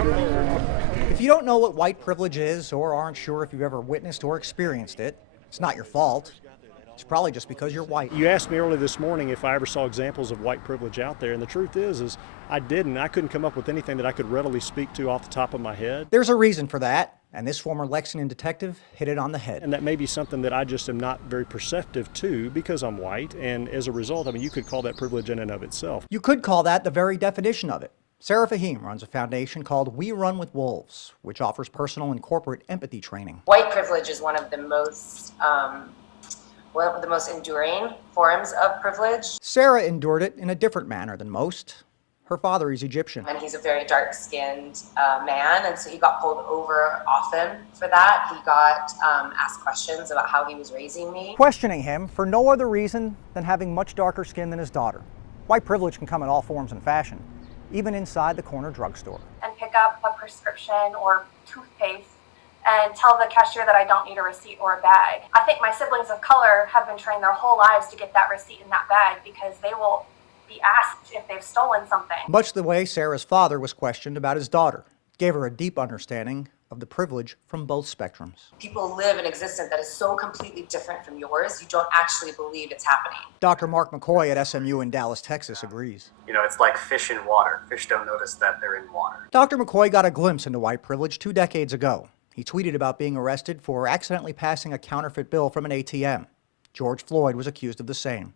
If you don't know what white privilege is, or aren't sure if you've ever witnessed or experienced it, it's not your fault. It's probably just because you're white. You asked me earlier this morning if I ever saw examples of white privilege out there, and the truth is I didn't. I couldn't come up with anything that I could readily speak to off the top of my head. There's a reason for that, and this former Lexington detective hit it on the head. And that may be something that I just am not very perceptive to because I'm white, and as a result, I mean, you could call that privilege in and of itself. You could call that the very definition of it. Sarah Fahim runs a foundation called We Run with Wolves, which offers personal and corporate empathy training. White privilege is one of the most enduring forms of privilege. Sarah endured it in a different manner than most. Her father is Egyptian. And he's a very dark-skinned man, and so he got pulled over often for that. He got asked questions about how he was raising me. Questioning him for no other reason than having much darker skin than his daughter. White privilege can come in all forms and fashion, even inside the corner drugstore. And pick up a prescription or toothpaste and tell the cashier that I don't need a receipt or a bag. I think my siblings of color have been trained their whole lives to get that receipt in that bag because they will be asked if they've stolen something. Much the way Sarah's father was questioned about his daughter, gave her a deep understanding of the privilege from both spectrums. People live an existence that is so completely different from yours, you don't actually believe it's happening. Dr. Mark McCoy at SMU in Dallas, Texas agrees. You know, it's like fish in water. Fish don't notice that they're in water. Dr. McCoy got a glimpse into white privilege 2 decades ago. He tweeted about being arrested for accidentally passing a counterfeit bill from an ATM. George Floyd was accused of the same.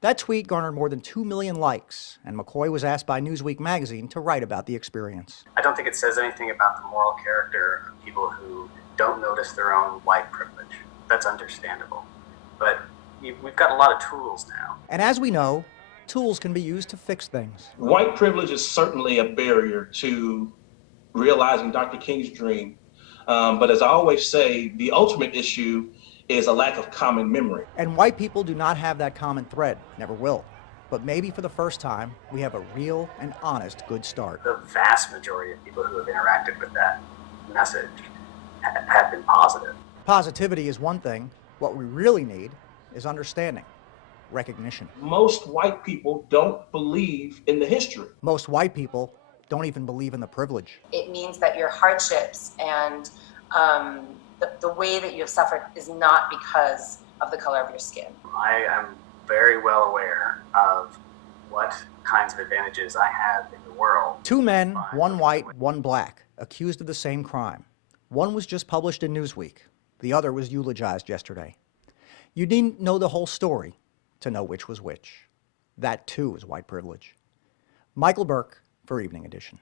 That tweet garnered more than 2 million likes, and McCoy was asked by Newsweek magazine to write about the experience. I don't think it says anything about the moral character of people who don't notice their own white privilege. That's understandable. But we've got a lot of tools now. And as we know, tools can be used to fix things. White privilege is certainly a barrier to realizing Dr. King's dream. But as I always say, the ultimate issue is a lack of common memory. And white people do not have that common thread, never will. But maybe for the first time, we have a real and honest good start. The vast majority of people who have interacted with that message have been positive. Positivity is one thing. What we really need is understanding, recognition. Most white people don't believe in the history. Most white people don't even believe in the privilege. It means that your hardships and the way that you have suffered is not because of the color of your skin. I am very well aware of what kinds of advantages I have in the world. 2 men, 1 white, 1 black, accused of the same crime. One was just published in Newsweek. The other was eulogized yesterday. You needn't know the whole story to know which was which. That too is white privilege. Michael Burke for Evening Edition.